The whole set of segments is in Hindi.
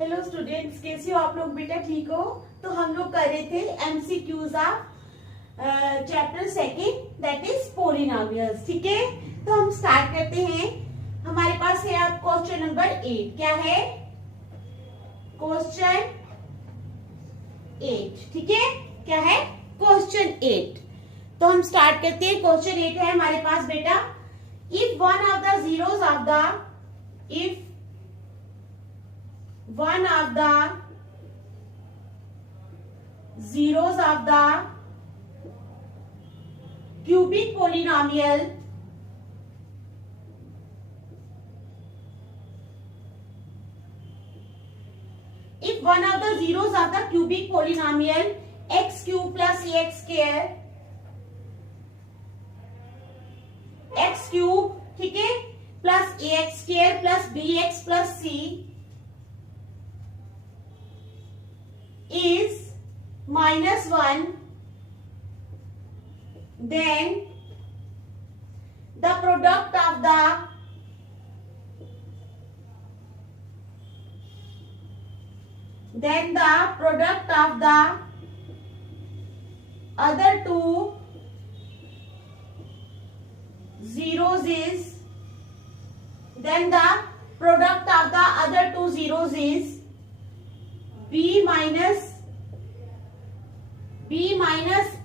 हेलो स्टूडेंट्स, कैसे हो आप लोग? बेटा ठीक हो? तो हम लोग कर रहे थे MCQs of chapter second, that is polynomials. ठीक है, तो हम स्टार्ट करते हैं। हमारे पास है अब क्वेश्चन नंबर 8। क्या है? क्वेश्चन 8। ठीक है, क्या है? क्वेश्चन 8। तो हम स्टार्ट करते हैं। क्वेश्चन 8 है हमारे पास बेटा, if one of the zeros of the one of the zeros of the cubic polynomial if one of the zeros of the cubic polynomial x cube plus ax square x cube, ठीक है, plus ax square plus bx plus c is -1, then the product of the other two zeros is b minus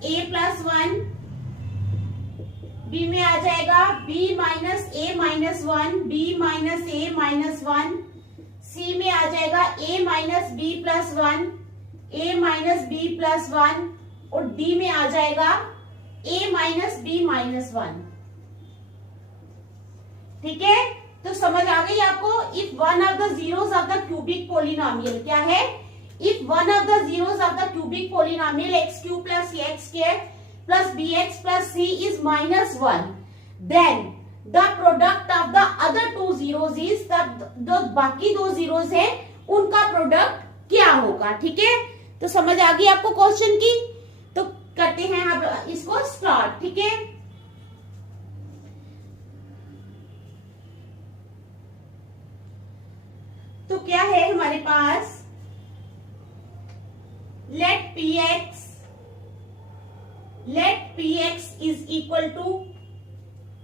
a plus 1, b में आ जाएगा b minus a minus 1, b minus a minus 1, c में आ जाएगा a minus b plus 1, a minus b plus 1, और d में आ जाएगा a minus b minus 1। ठीक है, तो समझ आ गई आपको? If one of the zeros of the cubic polynomial, क्या है? If one of the zeros of the cubic polynomial x cube plus ax square plus bx plus c is -1, then the product of the other two zeros is the बाकी दो zeros है उनका प्रोडक्ट क्या होगा? ठीक है, तो समझ आ गई आपको क्वेश्चन की? तो करते हैं अब इसको स्टार्ट। ठीक है, तो क्या है हमारे पास? let px is equal to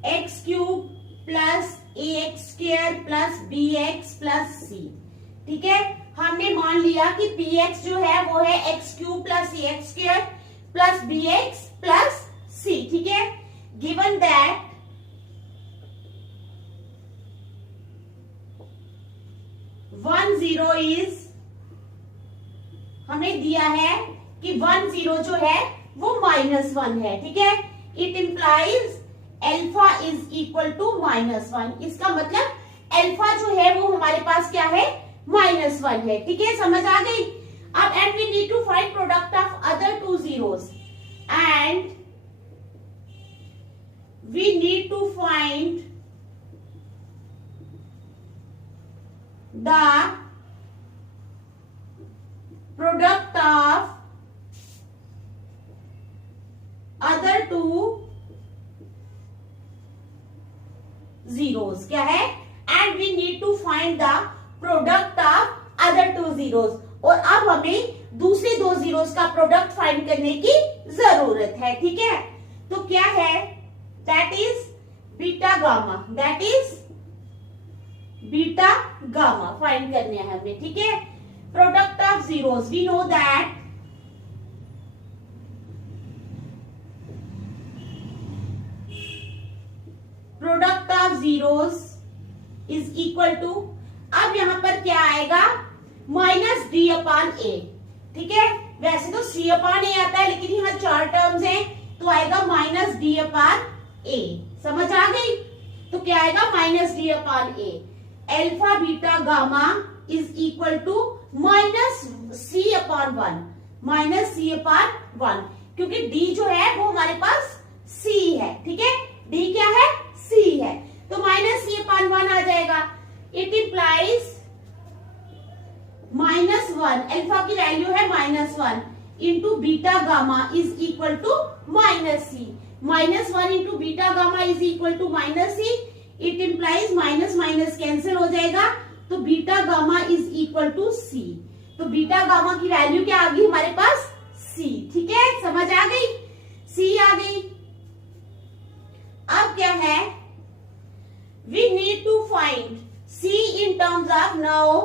x cube plus ax square plus bx plus c। ठीक है, हमने मान लिया कि px जो है वो है x cube plus ax square plus bx plus c। ठीक है, given that one zero is, हमें दिया है कि 1 0 जो है वो -1 है। ठीक है, it implies alpha is equal to -1। इसका मतलब अल्फा जो है वो हमारे पास क्या है? -1 है। ठीक है, समझ आ गई? अब and we need to find product of other two zeros, and we need to find the product of other two zeros। क्या है? and we need to find the product of other two zeros। और अब हमें दूसरे दो जीरोस का प्रोडक्ट फाइंड करने की जरूरत है। ठीक है, तो क्या है? that is beta gamma, that is beta gamma find करने हैं हमें। ठीक है, product of zeros, we know that product of zeros is equal to, अब यहां पर क्या आएगा? -d/a। ठीक है, वैसे तो c/a आता है, लेकिन यहां 4 टर्म्स हैं तो आएगा -d/a। समझ आ गई? तो क्या आएगा? -d/a। Alpha beta gamma is equal to -c/1, -c/1, क्योंकि d जो है वो हमारे पास c है। ठीक है, d क्या है? c है, तो -c/1 आ जाएगा। इट इंप्लाइज -1, अल्फा की वैल्यू है -1 into beta gamma is equal to -c। -1 into beta gamma is equal to -c। It implies minus minus cancel हो जाएगा, तो beta gamma is equal to C. तो बीटा गामा की वैल्यू क्या आ गई हमारे पास? सी। ठीक है, समझ आ गई, सी आ गई। अब क्या है, we need to find C in terms of, now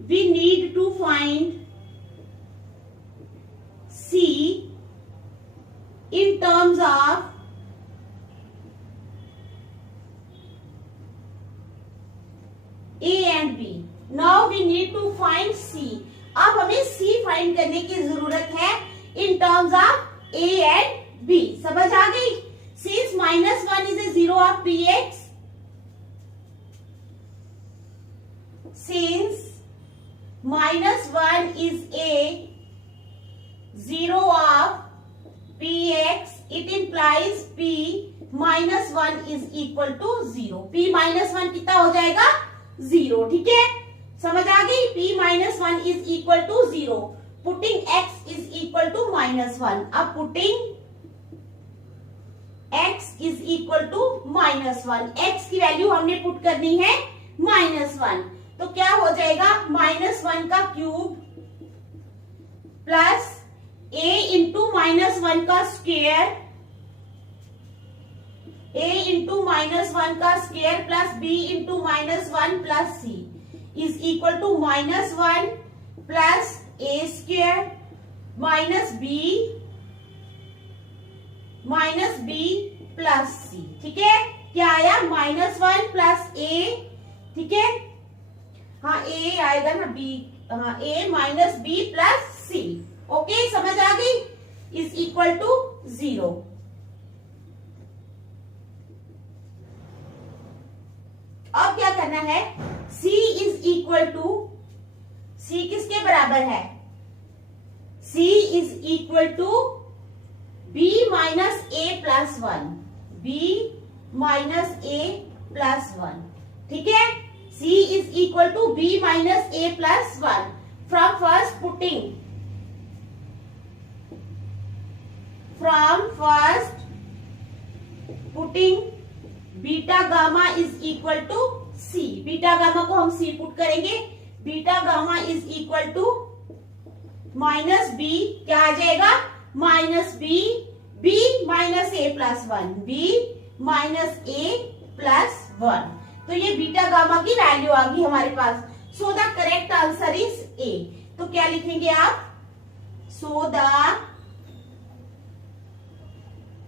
we need to find C in terms of A and B. Now we need to find C. अब हमें C फाइंड करने की जरूरत है in terms of A and B. समझ आ गई? Since -1 is a zero of Px, since -1 is a zero of Px, it implies P -1 is equal to 0. P -1 कितना हो जाएगा? 0. ठीक है, समझ आ गई? P -1 is equal to 0. Putting x is equal to -1. अब putting x is equal to -1. x की वैल्यू हमने पुट करनी है -1. तो क्या हो जाएगा? -1 का क्यूब प्लस a इंटू -1 का स्क्वायर, a इंटू -1 का square plus b into -1 plus c is equal to -1 plus a square minus b plus c। ठीक है, क्या आया? -1 प्लस a, ठीक है, हाँ a आएगा ना, b, हाँ a minus b plus c। Okay, समझ आ गई? Is equal to 0। अब क्या करना है, c is equal to, c किसके बराबर है? c is equal to b minus a plus 1, b minus a plus 1। ठीक है, c is equal to b minus a plus 1। From first putting beta gamma is equal to C. Beta gamma को हम सी पुट करेंगे। Beta gamma is equal to minus B, क्या आ जाएगा? Minus B, B minus A plus 1, B minus A plus 1। तो ये बीटा गामा की वैल्यू आ गई हमारे पास। So the correct answer is A. तो क्या लिखेंगे आप? So the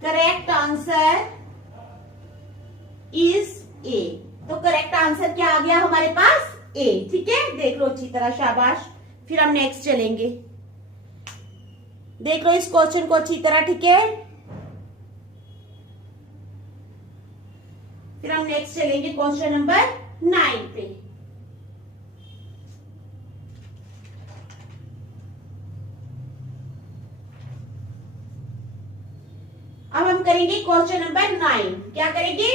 correct answer is A. तो करेक्ट आंसर क्या आ गया हमारे पास? ए। ठीक है, देख लो अच्छी तरह, शाबाश। फिर हम नेक्स्ट चलेंगे। देख लो इस क्वेश्चन को अच्छी तरह, ठीक है। फिर हम नेक्स्ट चलेंगे क्वेश्चन नंबर 9 पे। अब हम करेंगे क्वेश्चन नंबर 9। क्या करेंगे?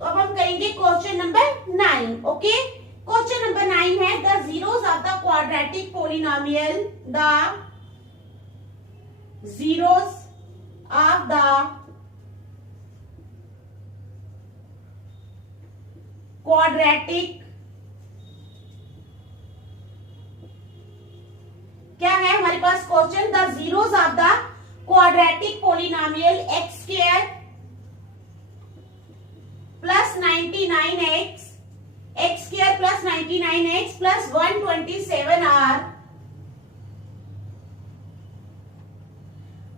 तो अब हम करेंगे question number 9। Okay, question number 9 है the zeros of the quadratic polynomial, the zeros of the quadratic, क्या है हमारे पास question? The zeros of the quadratic polynomial x square plus 99x, x square plus 99x plus 127 are.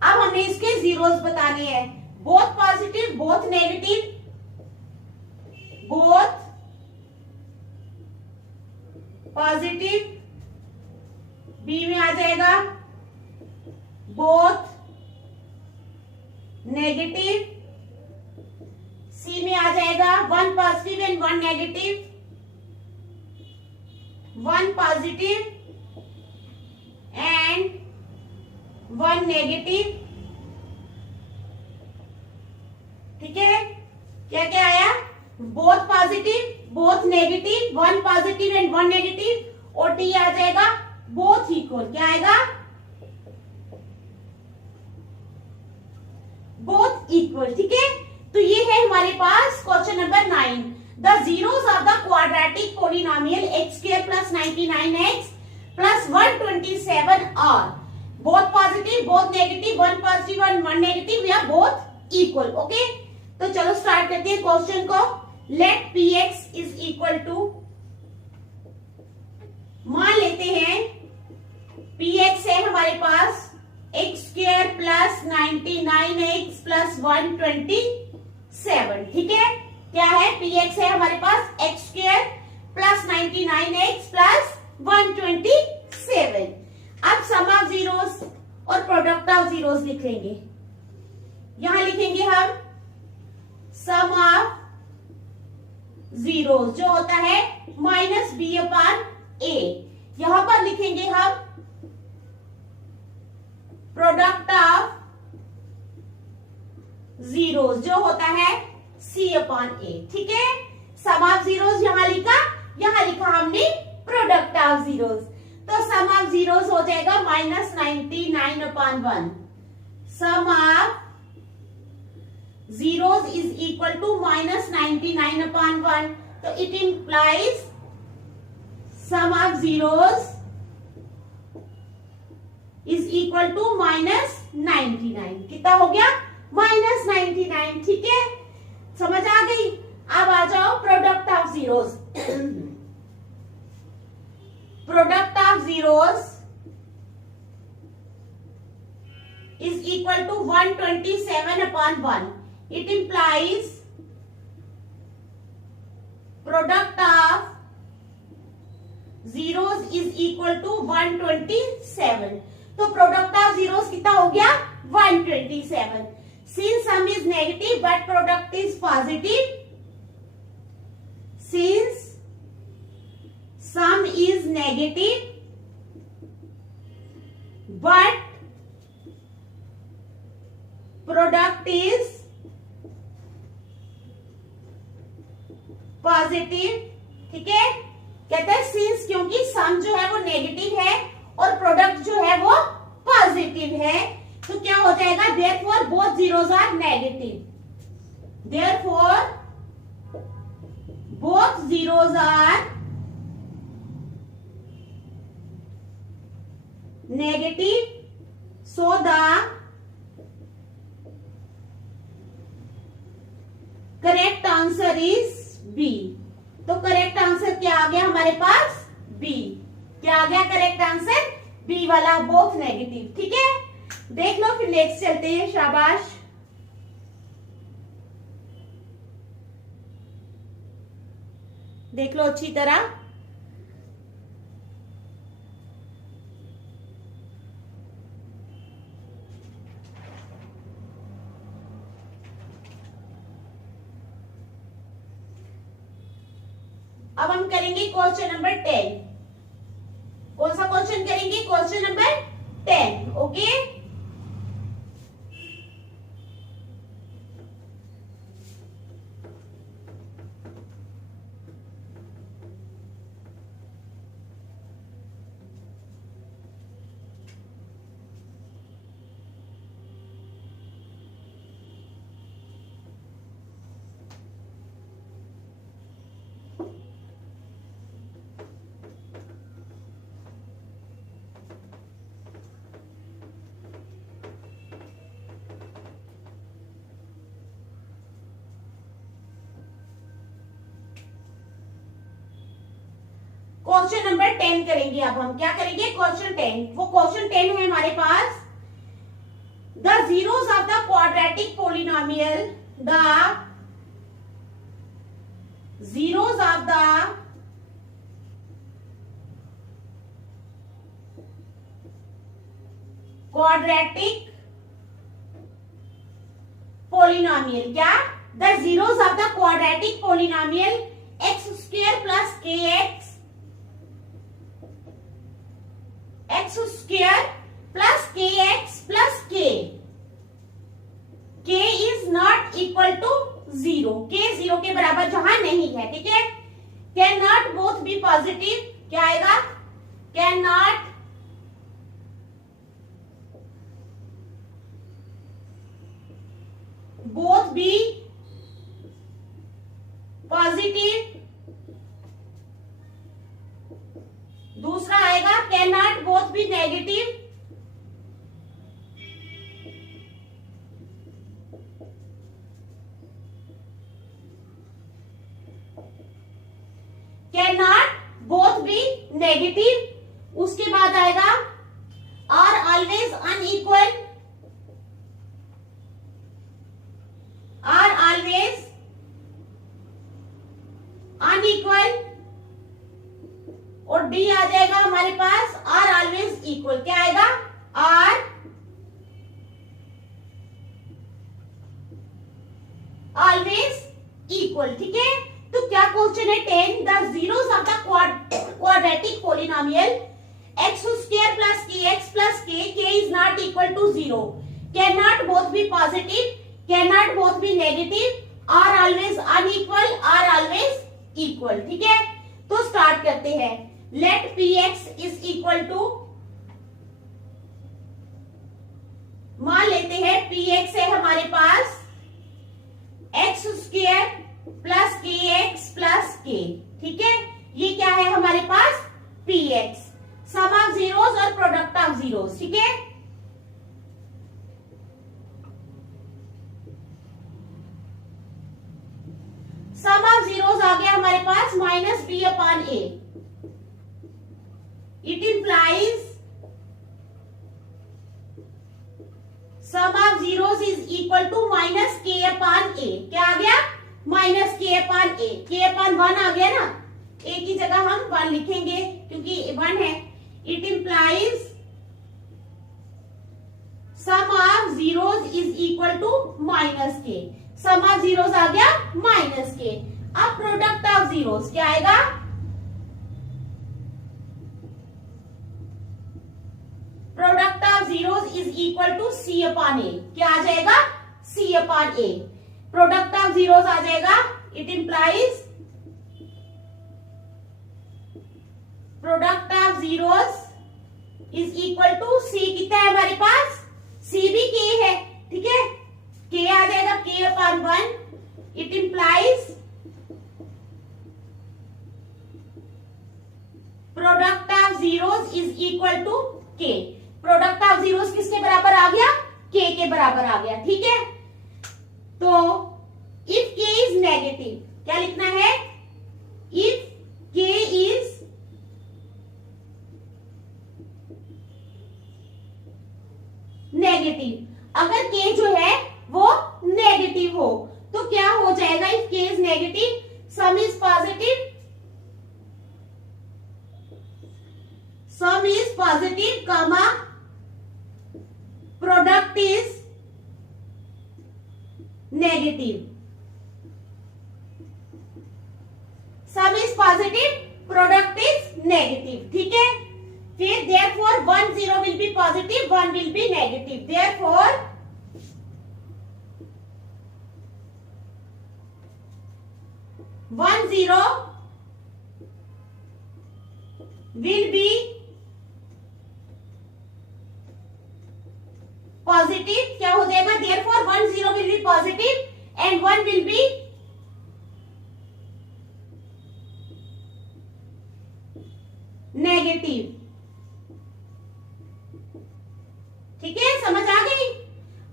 अब हमें इसके जीरोस बताने हैं, both positive both negative, both positive, B में आ जाएगा बोथ नेगेटिव, सी में आ जाएगा 1 positive and 1 negative, 1 positive and 1 negative. ठीक है, क्या क्या आया, both positive, both negative, 1 positive and 1 negative, और डी आ जाएगा बोथ इक्वल। क्या आएगा, बोथ इक्वल। ठीक है, तो ये है हमारे पास question number 9। The zeros of the quadratic polynomial x square plus 99x plus 127 are both positive, both negative, 1 positive and 1 negative, या बोथ इक्वल। ओके, तो चलो स्टार्ट करते हैं क्वेश्चन को। Let P x is equal to, मान लेते हैं पी एक्स है हमारे पास x square plus 99x plus 127। ठीक है, क्या है, पी एक्स है हमारे पास x square plus 99x plus 127। अब सम ऑफ जीरोस और प्रोडक्ट ऑफ जीरोस लिख लेंगे। यहां लिखेंगे हम सम ऑफ जीरोस जो होता है माइनस बी अपान ए, यहां पर लिखेंगे हम प्रोडक्ट ऑफ जीरोस जो होता है सी अपान ए। ठीक है, सम ऑफ जीरोस यहां लिखा हमने प्रोडक्ट ऑफ जीरोस, तो सम ऑफ जीरोस हो जाएगा minus 99 upon 1। Sum of zeros is equal to minus 99 upon 1, तो it implies sum of zeros is equal to minus 99। कितना हो गया, माइनस 99। ठीक है, समझ आ गई। अब आ जाओ product of zeros. Product of zeros is equal to 127 upon 1। It implies product of zeros is equal to 127। तो प्रोडक्ट ऑफ जीरोस कितना हो गया, 127। Since sum is negative but product is positive, since sum is negative but product is positive। ठीक है, कहते हैं since, क्योंकि सम जो है वो नेगेटिव है और प्रोडक्ट जो है वो पॉजिटिव है, तो क्या हो जाएगा, therefore both zeros are negative, therefore both zeros are negative, so the correct answer is B। तो करेक्ट आंसर क्या आ गया हमारे पास, B। क्या आ गया करेक्ट आंसर, B वाला, बोथ नेगेटिव। ठीक है, देख लो, फिर नेक्स्ट चलते हैं। शाबाश, देख लो अच्छी तरह। अब हम करेंगे क्वेश्चन नंबर 10। कौन सा क्वेश्चन करेंगे, question number 10। Okay, question number 10 करेंगे। अब हम क्या करेंगे, क्वेश्चन 10। वो क्वेश्चन 10 है हमारे पास, the zeros of the quadratic polynomial, the zeros of the quadratic polynomial, क्या? The zeros of the quadratic polynomial x square plus K x square plus K x plus K is not equal to zero, K zero के बराबर जहां नहीं है, ठीक है। Can not both be positive, क्या आएगा? Can not both be positive. दूसरा आएगा can not both be negative. Can not both be negative. उसके बाद आएगा are always unequal, are always unequal. और डी आ जाएगा हमारे पास आर ऑलवेज इक्वल, क्या आएगा? आर ऑलवेज इक्वल, ठीक है। तो क्या क्वेश्चन है? 10 the zeros of the quadratic polynomial x square plus K is not equal to zero, can not both be positive, can not both be negative, are always unequal, are always equal, ठीक है। तो स्टार्ट करते हैं। Let P x is equal to, मान लेते हैं पी एक्स है हमारे पास x square plus K x plus K, ठीक है। ये क्या है हमारे पास? P x, sum of zeros और प्रोडक्ट ऑफ जीरोस, ठीक है। सम ऑफ जीरोस आ गया हमारे पास minus B upon A. It implies sum of zeros is equal to minus K upon A. क्या आ गया? माइनस के अपॉन ए। के अपॉन 1 आ गया ना, ए की जगह हम 1 लिखेंगे क्योंकि 1 है। It implies sum of zeros is equal to minus K. Sum of zeros आ गया माइनस के। अब प्रोडक्ट ऑफ जीरोस क्या आएगा? Product of zeros is equal to C upon A. क्या आ जाएगा? C upon A. Product of zeros आ जाएगा, it implies product of zeros is equal to C. कितना है हमारे पास? सी भी के है, ठीक है। के आ जाएगा K upon 1। It implies product of zeros is equal to K. Product of zeros किसके बराबर आ गया? के बराबर आ गया, ठीक है। तो इफ के इज नेगेटिव, क्या लिखना है? इफ के इज नेगेटिव, अगर के जो है वो नेगेटिव हो तो क्या हो जाएगा? इफ के is negative, sum is positive, some is positive comma product is negative. Sum is positive, product is negative, ठीक है। फिर therefore 1 0 will be positive, 1 will be negative. Therefore 1 0 will be positive. क्या हो जाएगा? Therefore 1 0 will be positive and 1 will be negative, ठीक है। समझ आ गई?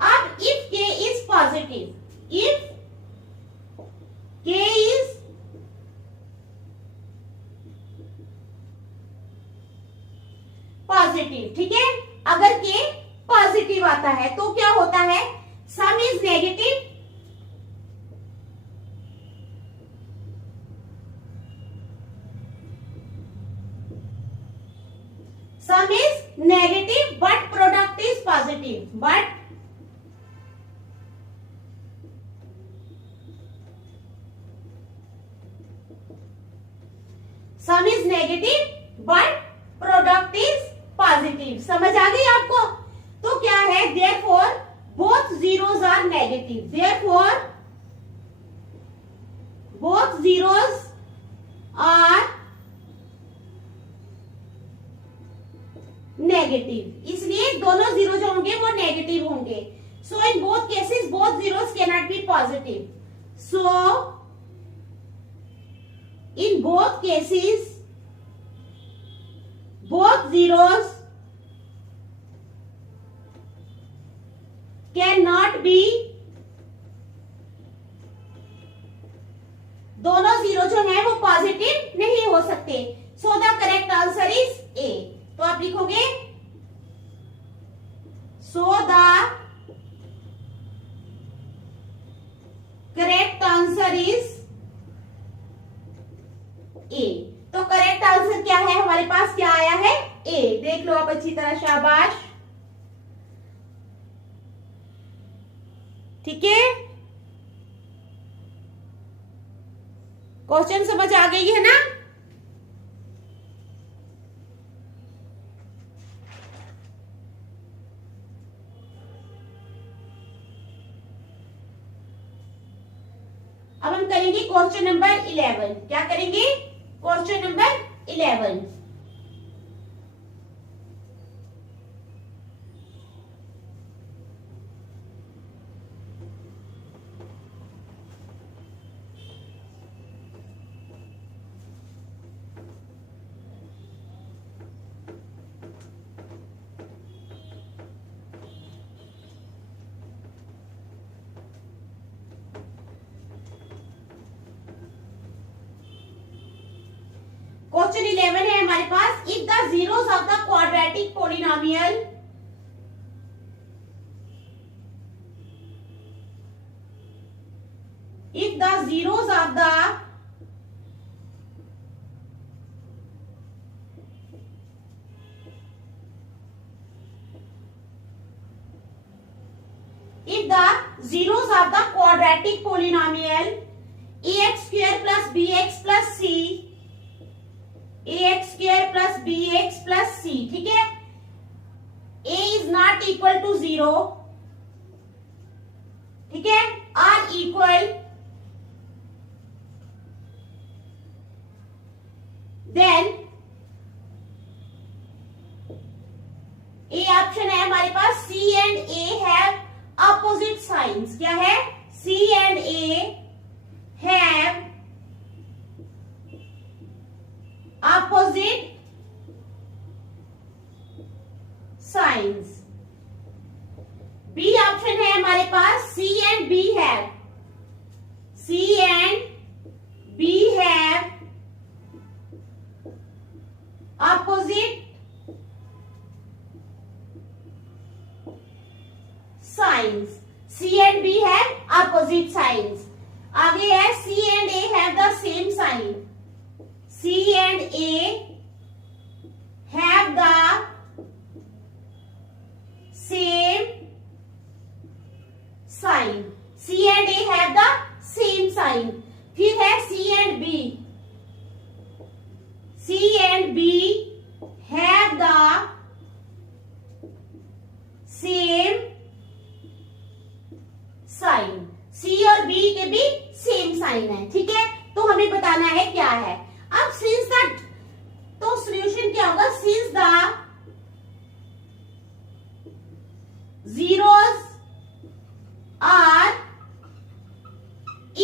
अब इफ के इज पॉजिटिव, इफ के इज पॉजिटिव, ठीक है। अगर के पॉजिटिव आता है तो क्या होता है? Sum is negative, sum is negative but product is positive but sum is negative but product is positive. समझ आ गई आपको? तो क्या है, therefore both zeros are negative, therefore both zeros are negative, इसलिए दोनों जीरो जो होंगे वो नेगेटिव होंगे। So in both cases both zeros can not be positive, so in both cases both zeros cannot be, दोनों जीरो जो है वो पॉजिटिव नहीं हो सकते। सो the correct answer is A. तो आप लिखोगे सो the correct answer is A. तो करेक्ट आंसर क्या है हमारे पास, क्या आया है, ए। देख लो आप अच्छी तरह, शाबाश। ठीक है, क्वेश्चन समझ आ गई है ना? अब हम करेंगे क्वेश्चन नंबर 11। क्या करेंगे, क्वेश्चन नंबर 11। क्वेश्चन 11 है हमारे पास, if the zeros of the quadratic polynomial if the zeros of the quadratic polynomial ax square plus bx plus c, ax square plus bx plus c, ठीक है, a is not equal to 0, ठीक है, are equal, then A option है हमारे पास, C and A have opposite signs। क्या है, C and A have opposite signs। B option है हमारे पास, C and B have, C and B have opposite signs। C and B have opposite signs। आगे है C and A have the same sign। C and A have the same sign। C and A have the same sign। फिर है C and B, C and B have the same sign. C और B के भी सेम साइन है, ठीक है, तो हमें बताना है क्या है। अब सिंस द, तो सॉल्यूशन क्या होगा, since the zeros are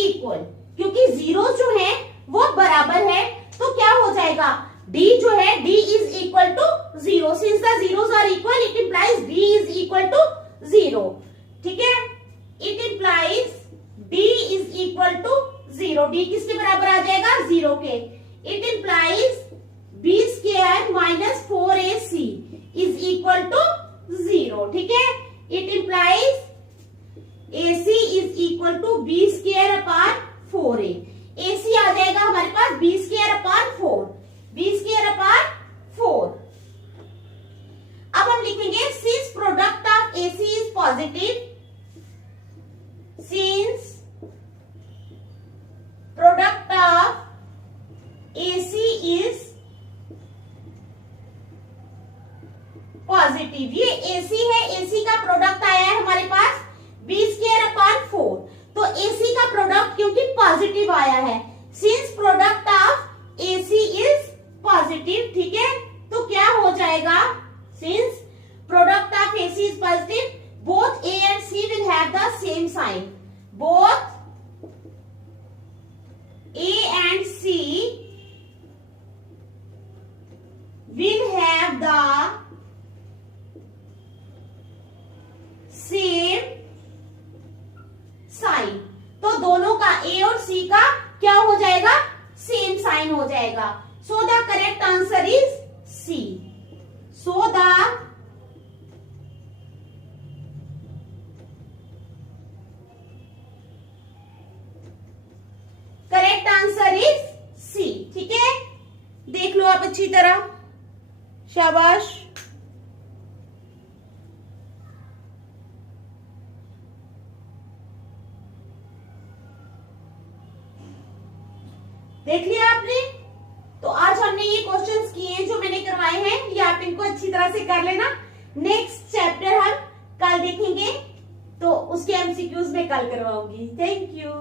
equal, क्योंकि जीरो जो है वो बराबर है, तो क्या हो जाएगा, D जो है D is equal to 0। Since the zeros are equal it implies D is equal to 0, ठीक है, it implies D is equal to 0। D किसके बराबर आ जाएगा, 0 के। It implies B square minus 4AC is equal to 0, ठीक है, it implies AC is equal to B square upon 4A। AC आ जाएगा हमारे पास B square upon 4, B square upon 4। अब हम लिखेंगे सिंस प्रोडक्ट ऑफ पॉजिटिव। ये AC है, AC का प्रोडक्ट आया है हमारे पास b²/4, तो AC का प्रोडक्ट क्योंकि पॉजिटिव आया है, since product of AC is positive, ठीक है, तो क्या हो जाएगा, since product of AC is positive, both A and C will have the same sign. Both A and C will have the same sign. तो दोनों का A और C का क्या हो जाएगा, सेम साइन हो जाएगा. So the correct answer is C. So the correct answer is C. ठीक है, देख लो आप अच्छी तरह, शाबाश. देख लिया आपने. तो आज हमने ये क्वेश्चंस किए हैं जो मैंने करवाए हैं, ये आप इनको अच्छी तरह से कर लेना. नेक्स्ट चैप्टर हम कल देखेंगे, तो उसके एमसीक्यूज में कल करवाऊंगी. Thank you.